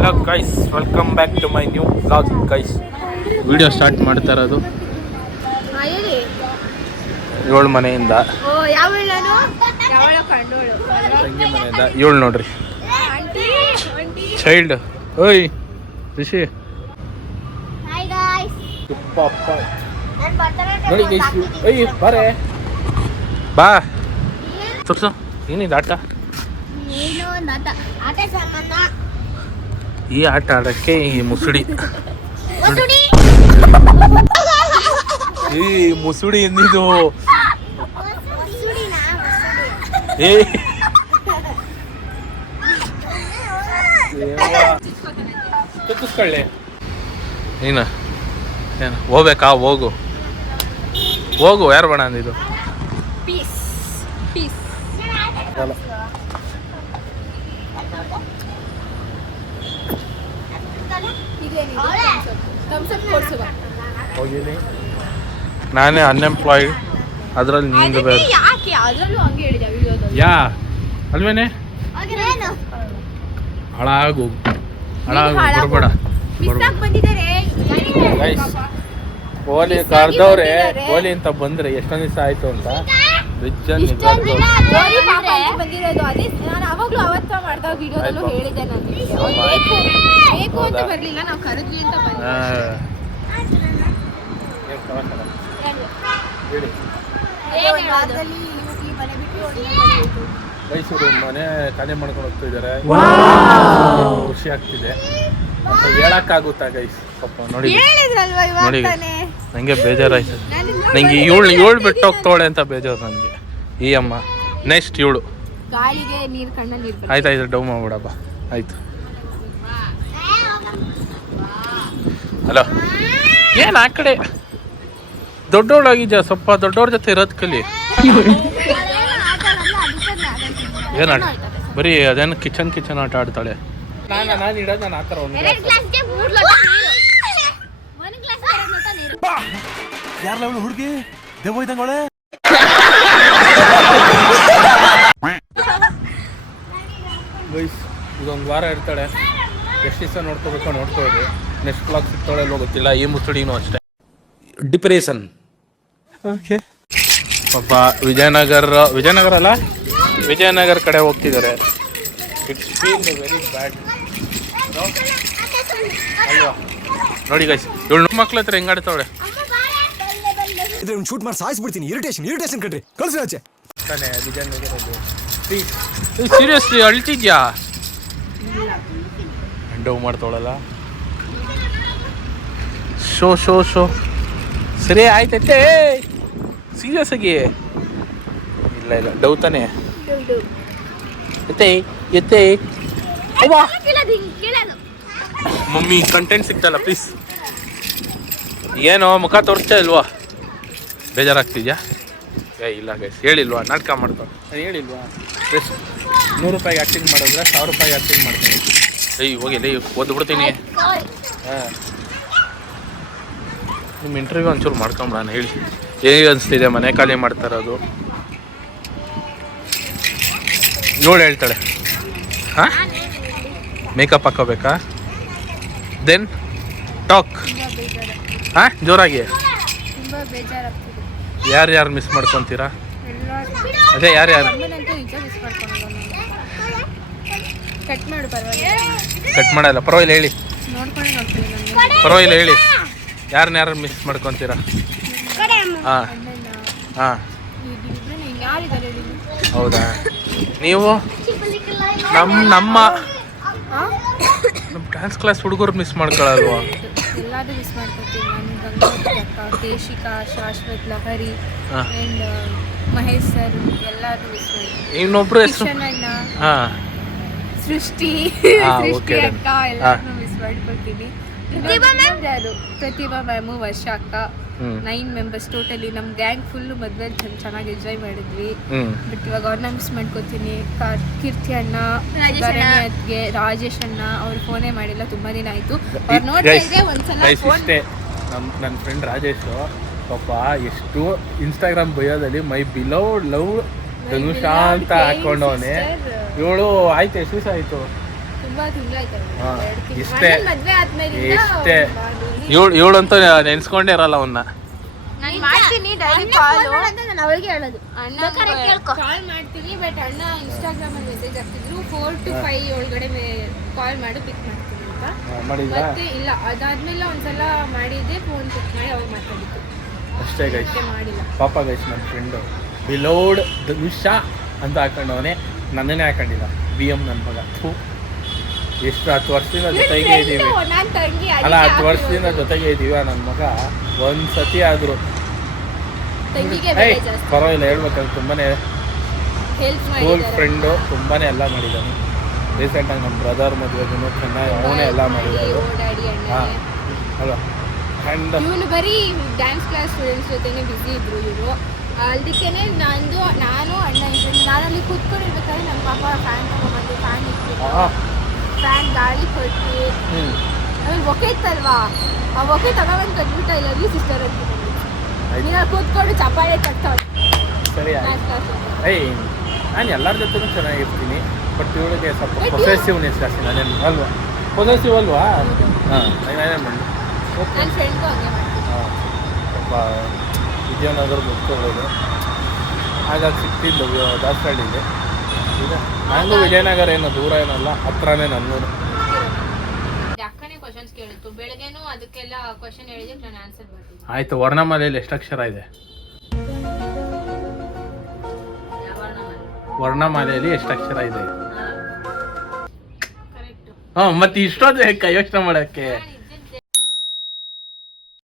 Hello guys, welcome back to my new blog guys. Video start ಮಾಡ್ತಾ ಇರೋದು 7 ಮನೆಯಿಂದ, ತಂಗಿ ಮನೆಯಿಂದ 7 ನೋಡ್ರಿ. ಚೈಲ್ಡ್ ಓಯ್ ರಿಷಿ ನೋಡಿ ಗೈಸ್. ಓಯ್ ಬಾರೆ ಬಾ ತೋರ್ಸು, ಏನಿದೆ ಆಟ? ಈ ಆಟ ಆಡಕ್ಕೆ ಈ ಮುಸುಡಿ ಈ ಮುಸುಡಿ ಎಂದಿದು ಏ ತುತ್ತಿಸ್ಕೊಳ್ಳಿ ನೀನು. ಏನು ಹೋಗ್ಬೇಕಾ? ಹೋಗು ಹೋಗು. ಯಾರು ಬೇಡ ಅಂದಿದ್ದು? ಹೋಗಿನಿ ನಾನೇ ಅನ್ಎಂಪ್ಲಾಯ್ಡ್, ಅದ್ರಲ್ಲಿ ನೀನು ಬೇರೆ. ಯಾ ಅಲ್ವೇನೆ? ಹಾಳಾಗು ಬರ್ಬೇಡ. ಕೋಹ್ಲಿ ಕರ್ದವ್ರೆ, ಕೋಹ್ಲಿ ಅಂತ ಬಂದ್ರೆ ಎಷ್ಟೊಂದು ದಿವಸ ಆಯ್ತು ಅಂತ ಮೈಸೂರು ಮನೆ ಖಾಲಿ ಮಾಡ್ಕೊಂಡು ಹೋಗ್ತಿದ್ದಾರೆ. ಖುಷಿ ಆಗ್ತಿದೆ ಅಂತ ಹೇಳಕ್ಕಾಗುತ್ತಾ ಗೈಸ್? ಪಾಪ ನೋಡಿ ನೋಡಿ ನಂಗೆ ಬೇಜಾರಾಯ್ತು. ನಂಗೆ ಏಳು ಬಿಟ್ಟು ಹೋಗ್ತಾಳೆ ಅಂತ ಬೇಜಾರು ನನಗೆ. ಈ ಅಮ್ಮ ನೆಕ್ಸ್ಟ್ 7 ಆಯ್ತಾಯ್ತು, ಡೌ ಮಾಡ್ಬಿಡಪ್ಪ. ಆಯ್ತು. ಹಲೋ, ಏನು ಆ ಕಡೆ ದೊಡ್ಡವಳಾಗಿದ್ಯಾ? ಸ್ವಲ್ಪ ದೊಡ್ಡವ್ರ ಜೊತೆ ಇರೋದು ಕಲಿ. ಏನು ಬರೀ ಅದೇನು ಕಿಚನ್ ಆಟ ಆಡ್ತಾಳೆ. ನಾನು ಇಡೋದು ನಾನು ಆ ಥರ ಯಾರಲ್ಲ ಅವಳು ಹುಡುಗಿ ದೇವ ಇದ್ದಂಗೋಳೆ. ಇದೊಂದು ವಾರ ಇರ್ತಾಳೆ. ಎಷ್ಟು ದಿವಸ ನೋಡ್ಕೋಬೇಕೋ ನೋಡ್ಕೊಳ್ಳಿ. ನೆಕ್ಸ್ಟ್ ಬ್ಲಾಗ್ ಸಿಗ್ತಾಳೆ ಎಲ್ಲೋ ಗೊತ್ತಿಲ್ಲ. ಈ ಮುಸುಡಿನೂ ಅಷ್ಟೇ ಡಿಪ್ರೆಷನ್. ಓಕೆ ಪಾಪ ವಿಜಯನಗರ ಅಲ್ಲ, ವಿಜಯನಗರ ಕಡೆ ಹೋಗ್ತಿದ್ದಾರೆ. ಇಟ್ಸ್ ಫೀಲ್ ವೆರಿ ಬ್ಯಾಡ್ ಅಲ್ವಾ? ನೋಡಿ ಗೈಸ್, ಇವಳು ಮಕ್ಳ ಹತ್ರ ಹೆಂಗಾಡ್ತಾವಳೆ. ಶೂಟ್ ಮಾಡಿ ಸಾಯಿಸ್ಬಿಡ್ತೀನಿ. ಇರಿಟೇಷನ್ ಕಣ್ರಿ, ಕಳ್ಸಿ ಆಚೆ ತಾನೆ ವಿಜಯನಗರದ್ದು. ಸೀರಿಯಸ್ಲಿ ಅಳ್ತಿದ್ಯಾ? ಡೌ ಮಾಡ್ತಾವಳಲ್ಲ. ಶೋ ಸರಿ ಆಯ್ತೈತೆ. ಸೀರಿಯಸ್ ಆಗಿ ಇಲ್ಲ ಡೌ ತಾನೆ. ಎತ್ತೆ ಮಮ್ಮಿ ಕಂಟೆಂಟ್ ಸಿಗ್ತಲ್ಲ ಪ್ಲೀಸ್. ಏನೋ ಮುಖ ತೋರಿಸ್ತಾ ಇಲ್ವಾ? ಬೇಜಾರಾಗ್ತಿದ್ಯಾ? ಇಲ್ಲ ಗೈಸ್, ಹೇಳಿಲ್ವಾ ನಾಟಕ ಮಾಡ್ಕೊಂಡು? ಹೇಳಿಲ್ವಾ ಎಷ್ಟು 100 ರೂಪಾಯಿಗೆ ಆ್ಯಕ್ಟಿಂಗ್ ಮಾಡಿದ್ರೆ 1000 ರೂಪಾಯಿಗೆ ಆ್ಯಕ್ಟಿಂಗ್ ಮಾಡ್ತಾರೆ. ಹೋಗಿ ಓದ್ಬಿಡ್ತೀನಿ. ಹಾಂ, ನಿಮ್ಮ ಇಂಟರ್ವ್ಯೂ ಒಂಚೂರು ಮಾಡ್ಕೊಂಬಿಡೋಣ. ಹೇಳಿ, ಹೇಗೆ ಅನಿಸ್ತಿದೆ ಮನೆ ಖಾಲಿ ಮಾಡ್ತಾ ಇರೋದು? 7 ಹೇಳ್ತಾಳೆ. ಹಾಂ, ಮೇಕಪ್ ಹಾಕೋಬೇಕಾ? Then talk. ಹಾಂ, ಜೋರಾಗಿ. ಯಾರು ಮಿಸ್ ಮಾಡ್ಕೊತೀರಾ? ಅದೇ ಯಾರು ಕಟ್ ಮಾಡಲ್ಲ, ಪರವಾಗಿಲ್ಲ ಹೇಳಿ. ಪರವಾಗಿಲ್ಲ ಹೇಳಿ, ಯಾರು ಮಿಸ್ ಮಾಡ್ಕೊತೀರಾ? ಹಾಂ ಹೌದಾ? ನೀವು ನಮ್ಮ ಡ್ಯಾನ್ಸ್ ಕ್ಲಾಸ್ ಹುಡುಗರು ಮಿಸ್ ಮಾಡ್ಕೊಳ್ಳಲ್ವಾ? ಎಲ್ಲರೂ ಮಿಸ್ ಮಾಡ್ಕೊತೀವಿ. ನಾನು ಕೇಶಿಕಾ, ಶಾಶ್ವತ್, ಲಹರಿ ಆ್ಯಂಡ್ ಮಹೇಶ್ ಸರ್ ಎಲ್ಲರೂ ಮಿಸ್ ಮಾಡ್ತೀವಿ. ಇನ್ನೊಬ್ರು ಹೆಸರು ಸೃಷ್ಟಿ ಅಕ್ಕ ಎಲ್ಲರೂ ಮಿಸ್ ಮಾಡ್ಕೊತೀನಿ. ಪ್ರತಿಭಾ ಮ್ಯಾಮು, ವರ್ಷ ಅಕ್ಕ, 9 ಮೆಂಬರ್ಸ್ ಟೋಟಲಿ. ನಮ್ಮ ಗ್ಯಾಂಗ್ ಫುಲ್ಲು ಮದುವೆ ಚೆನ್ನಾಗಿ ಎಂಜಾಯ್ ಮಾಡಿದ್ವಿ. ಬಟ್ ಇವಾಗ ಅವ್ರನ್ನ ಮಿಸ್ ಮಾಡ್ಕೋತೀನಿ. ಕೀರ್ತಿ ಅಣ್ಣ, ಅದ್ಗೆ ರಾಜೇಶ್ ಅಣ್ಣ, ಅವ್ರು ಫೋನೇ ಮಾಡಿಲ್ಲ, ತುಂಬಾ ದಿನ ಆಯ್ತು. ಅವ್ರು ನೋಡ್ತಾ ಇದ್ರೆ ಒಂದ್ಸಲ ಫೋನ್. ನನ್ನ ಫ್ರೆಂಡ್ ರಾಜೇಶ್ ಪಾಪ ಎಷ್ಟು ಇನ್ಸ್ಟಾಗ್ರಾಮ್ ಬಯೋದಲ್ಲಿ ಮೈ ಬಿಲೌಡ್ ಲವ್ ಧನುಷಾ ಅಂತ ಹಾಕೊಂಡವನೇ. ಇವಳು ಆಯ್ತು ಎಷ್ಟು ದಿವಸ ಆಯಿತು ತುಂಬಾ ತಿಂಗಳಾಯ್ತು. ಹಾ, 2 ತಿಂಗಳು. ಇಷ್ಟೇ. ಮದ್ವೆ ಆದ್ಮೇಲೆ ಇಷ್ಟೇ. ಇವಳಂತೂ ನೆನ್ಸ್ಕೊಂಡೇ ಇರಲ್ಲ ಅವನ್ನ. ನಾನು ಮಾಡ್ತೀನಿ ಡೈಲಿ ಕಾಲ್ ನಾನು ಅವಳಿಗೆ ಹೇಳೋದು. ಕಾಲ್ ಮಾಡ್ತೀನಿ, ಬಟ್ ಅಣ್ಣ ಇನ್ಸ್ಟಾಗ್ರಾಮ್ ಅಲ್ಲಿ ಮೆಸೇಜ್ ಹಾಕ್ತಿದ್ರು 4 to 5 ಒಳಗಡೆ ಕಾಲ್ ಮಾಡು ಪಿಕ್ ಮಾಡ್ತೀನಿ ಅಂತ. ಮಾಡಿಲ್ಲ ಮತ್ತೆ ಇಲ್ಲ, ಅದಾದ್ಮೇಲೆ ಒಂದ್ಸಲ ಮಾಡಿದ್ದೆ, ಫೋನ್ ಪಿಕ್ ಮಾಡಿ ಅವಾಗ ಮಾತಾಡಿದ್ದು. ಅಷ್ಟೇ ಗೈಸ್. ಮತ್ತೆ ಮಾಡಿಲ್ಲ. ಪಾಪ ಗೈಸ್, ನನ್ನ ಫ್ರೆಂಡು ಬಿಲೋಡ್ ಧನುಷ ಅಂತ ಹಾಕೊಂಡವನೇ, ನನ್ನನ್ನೇ ಹಾಕೊಂಡಿಲ್ಲ. BM ನನ್ನ ಮಗ. ಎಷ್ಟು 10 ವರ್ಷದಿಂದ ಜೊತೆಗೆ ಇದ್ದೀವಿ. ನಾನ್ ತಂಗಿ ಅಲ್ಲ, 10 ವರ್ಷದಿಂದ ಜೊತೆಗೆ ಇದ್ದೀವಿ. ನನ್ನ ಮಗ ಒಂದು ಸತಿ ಆದರೂ ತಂಗಿಗೆ ಬೆಲೆ ಜಾಸ್ತಿ. ಪರವಾಗಿಲ್ಲ, ಹೇಳ್ಬೇಕಂದ್ರೆ ತುಂಬಾನೇ ಹೆಲ್ಪ್ ಸ್ಕೂಲ್ ಮಾಡಿದ್ದಾರೆ. ಫ್ರೆಂಡು, ತುಂಬಾನೇ ಎಲ್ಲ ಮಾಡಿದ್ದಾನೆ. ರೀಸೆಂಟಾಗಿ ನಮ್ಮ ಬ್ರದರ್ ಮದುವೆಗೂ ಚೆನ್ನಾಗಿ ಅವನೇ ಎಲ್ಲ ಮಾಡಿದ್ದಾನೆ. ಓಡಾಡಿ ಹಾಂ ಅಣ್ಣ ಅಲ್ವಾ. ಆ್ಯಂಡ್ ಇವನು ಬರೀ ಡ್ಯಾನ್ಸ್ ಕ್ಲಾಸ್ ಸ್ಟೂಡೆಂಟ್ಸ್ ಜೊತೆನೇ ಬ್ಯುಸಿ ಇದ್ರು ಇವರು. ಅದಕ್ಕೇನೆ ನಾನು ಅಣ್ಣ ಇದ್ದೀನಿ. ನಾನಲ್ಲಿ ಕೂತ್ಕೊಂಡಿರ್ಬೇಕಾದ್ರೆ ನಮ್ಮ ಪಾಪ ಫ್ಯಾನ್ ತಗೊಂಡ್ಬಂದು ಫ್ಯಾನ್ ಇಟ್ಬಿಟ್ಟು ಫ್ಯಾನ್ ಗಾಳಿ ಕೊಟ್ಟು ಆಮೇಲೆ ಒಕೆ ಇತ್ತಲ್ವಾ, ಆ ಒಕೆ ತಗೊಂಡ್ಬಂದು ಕಟ್ಬಿಟ್ಟು ಇಲ್ಲಲ್ಲಿ ಸಿಸ್ಟರ್ ಅಂತ ನೀನು ಕೂತ್ಕೊಂಡು ಚಪಾಳೆ ತಗ್ತಾವೆ ಸರಿ ಆಯ್ತು. Dance class. ಏಯ್, ನಾನು ಎಲ್ಲರ ಜೊತೆನೂ ಚೆನ್ನಾಗಿರ್ತೀನಿ, ಬಟ್ ಇವಳಿಗೆ ಸ್ವಲ್ಪ ಪೊಸೆಸಿವ್ನೆಸ್ ಜಾಸ್ತಿ. ನಾನೇನು ಅಲ್ವಾ, ಪೊಸೆಸಿವ್ ಅಲ್ವಾ? ಹಾಂ, ನಾನೇನು ಮಾಡಿ ನನ್ನ ಫ್ರೆಂಡ್ಗೂ ಹಂಗೆ ಮಾಡ್ತೀನಿ. ಹಾಂ, ಸ್ವಲ್ಪ ವಿಜಯನಗರ ಮುಟ್ಕೊಳ್ಳೋದು ಹಾಗಾಗಿ ಸಿಕ್ತಿದ್ದು ದಾಸರಳ್ಳಿಗೆ. ಈಗ ನನಗೂ ವಿಜಯನಗರ ಏನೋ ದೂರ ಏನಲ್ಲ, ಹತ್ರನೇ ನನಗೂ. ಅಕ್ಕನೇ ಕ್ವಶನ್ಸ್ ಕೇಳಿತ್ತು ಬೆಳಗ್ಗೆನೂ, ಅದಕ್ಕೆಲ್ಲ ಕ್ವಶನ್ ಹೇಳಿದಕ್ಕೆ ನಾನು ಆನ್ಸರ್ ಬರ್ತೀನಿ. ಆಯಿತು. ವರ್ಣಮಾಲೆಯಲ್ಲಿ ಎಷ್ಟು ಅಕ್ಷರ ಇದೆ? ವರ್ಣಮಾಲೆಯಲ್ಲಿ ಎಷ್ಟು ಅಕ್ಷರ ಇದೆ? ಕರೆಕ್ಟ್. ಹಾಂ, ಮತ್ತೆ ಇಷ್ಟೊಂದು ಯೋಚನೆ ಮಾಡೋಕ್ಕೆ